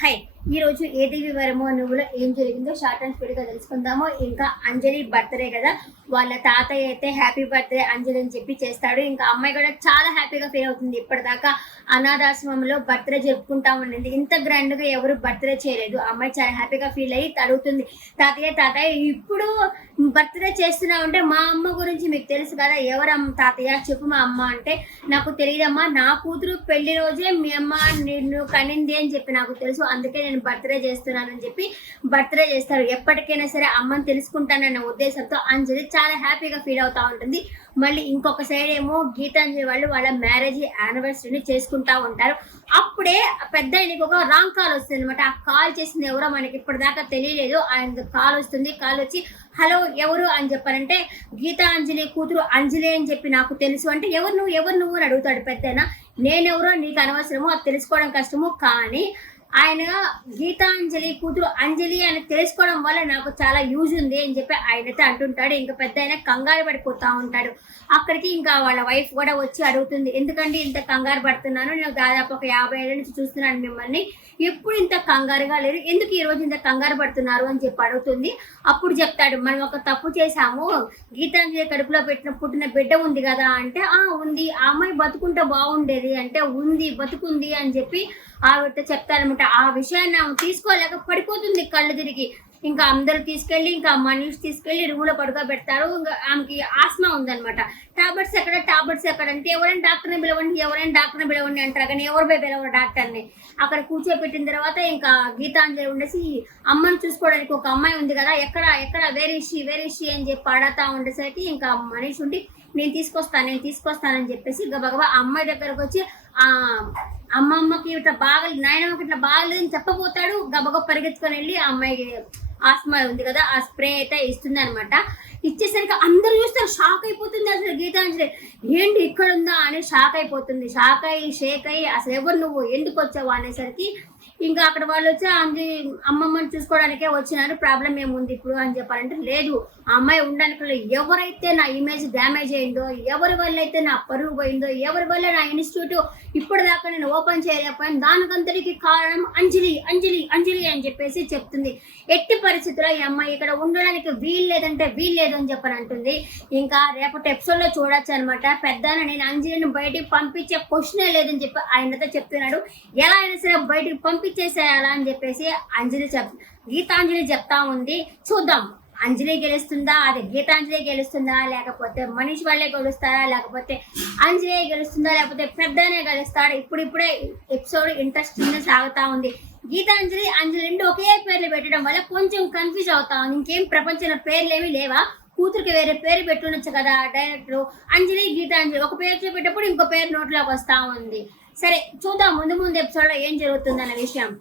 High, ఈ రోజు ఏది వివరమో నువ్వులో ఏం జరిగిందో షార్ట్ అండ్ స్పీడ్ గా తెలుసుకుందాము. ఇంకా అంజలి బర్త్డే కదా, వాళ్ళ తాతయ్య అయితే హ్యాపీ బర్త్డే అంజలి అని చెప్పి చేస్తాడు. ఇంకా అమ్మాయి కూడా చాలా హ్యాపీగా ఫీల్ అవుతుంది. ఇప్పటిదాకా అనాథాశ్రమంలో బర్త్డే జరుపుకుంటా ఉండింది. ఇంత గ్రాండ్ గా ఎవరు బర్త్డే చేయలేదు. అమ్మాయి చాలా హ్యాపీగా ఫీల్ అయ్యి అడుగుతుంది, తాతయ్య తాతయ్య ఇప్పుడు బర్త్డే చేస్తున్నావు అంటే మా అమ్మ గురించి మీకు తెలుసు కదా, ఎవరమ్మ తాతయ్య చెప్పు మా అమ్మ అంటే, నాకు తెలియదమ్మా, నా కూతురు పెళ్లి రోజే మీ అమ్మ నిన్ను కనింది అని చెప్పి నాకు తెలుసు, అందుకే నేను బర్త్డే చేస్తున్నానని చెప్పి బర్త్డే చేస్తారు. ఎప్పటికైనా సరే అమ్మని తెలుసుకుంటానన్న ఉద్దేశంతో అంజలి చాలా హ్యాపీగా ఫీల్ అవుతా ఉంటుంది. మళ్ళీ ఇంకొక సైడ్ ఏమో గీతాంజలి వాళ్ళు వాళ్ళ మ్యారేజ్ యానివర్సరీని చేసుకుంటా ఉంటారు. అప్పుడే పెద్ద ఆయనకి ఒక రాంగ్ కాల్ వస్తుంది అనమాట. ఆ కాల్ చేసింది ఎవరో మనకి ఇప్పటిదాకా తెలియలేదు. ఆయన కాల్ వస్తుంది. కాల్ వచ్చి హలో ఎవరు అని చెప్పారంటే, గీతాంజలి కూతురు అంజలి అని చెప్పి నాకు తెలుసు అంటే, ఎవరు నువ్వు అని అడుగుతాడు పెద్దయినా. నేనెవరో నీకు అనవసరము, అది తెలుసుకోవడం కష్టము, కానీ ఆయన గీతాంజలి కూతురు అంజలి అని తెలుసుకోవడం వల్ల నాకు చాలా యూజ్ ఉంది అని చెప్పి ఆయనైతే అంటుంటాడు. ఇంకా పెద్ద ఆయన కంగారు పడిపోతా ఉంటాడు. అక్కడికి ఇంకా వాళ్ళ వైఫ్ కూడా వచ్చి అడుగుతుంది, ఎందుకంటే ఇంత కంగారు పడుతున్నాను, నేను దాదాపు ఒక 50 ఏళ్ళ నుంచి చూస్తున్నాను మిమ్మల్ని, ఎప్పుడు ఇంత కంగారుగా లేదు, ఎందుకు ఈ రోజు ఇంత కంగారు పడుతున్నారు అని చెప్పి అడుగుతుంది. అప్పుడు చెప్తాడు, మనం ఒక తప్పు చేశాము, గీతాంజలి కడుపులో పుట్టిన బిడ్డ ఉంది కదా అంటే, ఉంది, ఆ అమ్మాయి బతుకుంటే బాగుండేది అంటే, ఉంది బతుకుంది అని చెప్పి ఆవిడతో చెప్తారనమాట. ఆ విషయాన్ని ఆమె తీసుకోలేక పడిపోతుంది కళ్ళు తిరిగి. ఇంకా అందరూ తీసుకెళ్ళి ఇంకా మనీష్ తీసుకెళ్ళి రూమ్లో పడుకోబెడతారు. ఇంకా ఆమెకి ఆస్మా ఉందనమాట. టాబ్లెట్స్ ఎక్కడ అంటే, ఎవరైనా డాక్టర్ని పిలవండి అంటారు, కానీ ఎవరు పోయి పిలవరు డాక్టర్ని. అక్కడ కూర్చోబెట్టిన తర్వాత ఇంకా గీతాంజలి ఉండేసి అమ్మని చూసుకోవడానికి ఒక అమ్మాయి ఉంది కదా, ఎక్కడ వేరేషి అని చెప్పి అడతా ఉండేసరికి ఇంకా మనీష్ ఉండి నేను తీసుకొస్తానని చెప్పేసి గబగబా అమ్మాయి దగ్గరకు వచ్చి అమ్మమ్మకి ఇట్లా బాగలేదు, నాయనమ్మకి ఇట్లా బాగలేదని చెప్పబోతాడు. గబగబా పరిగెత్తుకొని వెళ్ళి ఆ అమ్మాయికి ఆస్మా ఉంది కదా, ఆ స్ప్రే అయితే ఇస్తుంది అనమాట. ఇచ్చేసరికి అందరూ చూస్తారు, షాక్ అయిపోతుంది. అసలు గీతాంజలి ఏంటి ఇక్కడ ఉందా అని షేక్ అయ్యి అసలు ఎవరు నువ్వు, ఎందుకు వచ్చావు అనేసరికి ఇంకా అక్కడ వాళ్ళు వచ్చి అమ్మమ్మని చూసుకోవడానికే వచ్చినారు, ప్రాబ్లం ఏముంది ఇప్పుడు అని చెప్పాలంటే, లేదు ఆ అమ్మాయి ఉండడానికి ఎవరైతే నా ఇమేజ్ డ్యామేజ్ అయిందో, ఎవరి వల్ల అయితే నా పరుగు పోయిందో, ఎవరి వల్ల నా ఇన్స్టిట్యూట్ ఇప్పటిదాకా నేను ఓపెన్ చేయలేకపోయాను, దానికంతటికి కారణం అంజలి అని చెప్పేసి చెప్తుంది. ఎట్టి పరిస్థితుల్లో ఈ అమ్మాయి ఇక్కడ ఉండడానికి వీల్లేదు అని చెప్పని అంటుంది. ఇంకా రేపటి ఎపిసోడ్లో చూడొచ్చు అనమాట. పెద్దన నేను అంజలిని బయటికి పంపించే క్వశ్చనే లేదని చెప్పి ఆయనతో చెప్తున్నాడు. ఎలా అయినా సరే బయటికి పంపించేసేయాలా అని చెప్పేసి గీతాంజలి చెప్తా ఉంది. చూద్దాం అంజలి గెలుస్తుందా, అదే గీతాంజలి గెలుస్తుందా, లేకపోతే మనీష్ వాళ్ళే గెలుస్తారా, లేకపోతే అంజలి గెలుస్తుందా, లేకపోతే పెద్దనే గెలుస్తాడా. ఇప్పుడిప్పుడే ఎపిసోడ్ ఇంట్రెస్టింగ్ సాగుతా ఉంది. గీతాంజలి అంజలి రెండు ఒకే పేర్లు పెట్టడం వల్ల కొంచెం కన్ఫ్యూజ్ అవుతా ఉంది. ఇంకేం ప్రపంచంలో పేర్లు ఏమీ లేవా, కూతురికి వేరే పేరు పెట్టుండొచ్చు కదా డైరెక్టర్. అంజలి గీతాంజలి ఒక పేరు చెప్పేటప్పుడు ఇంకో పేరు నోట్లోకి వస్తా ఉంది. సరే చూద్దాం ముందు ఎపిసోడ్లో ఏం జరుగుతుంది అన్న విషయం.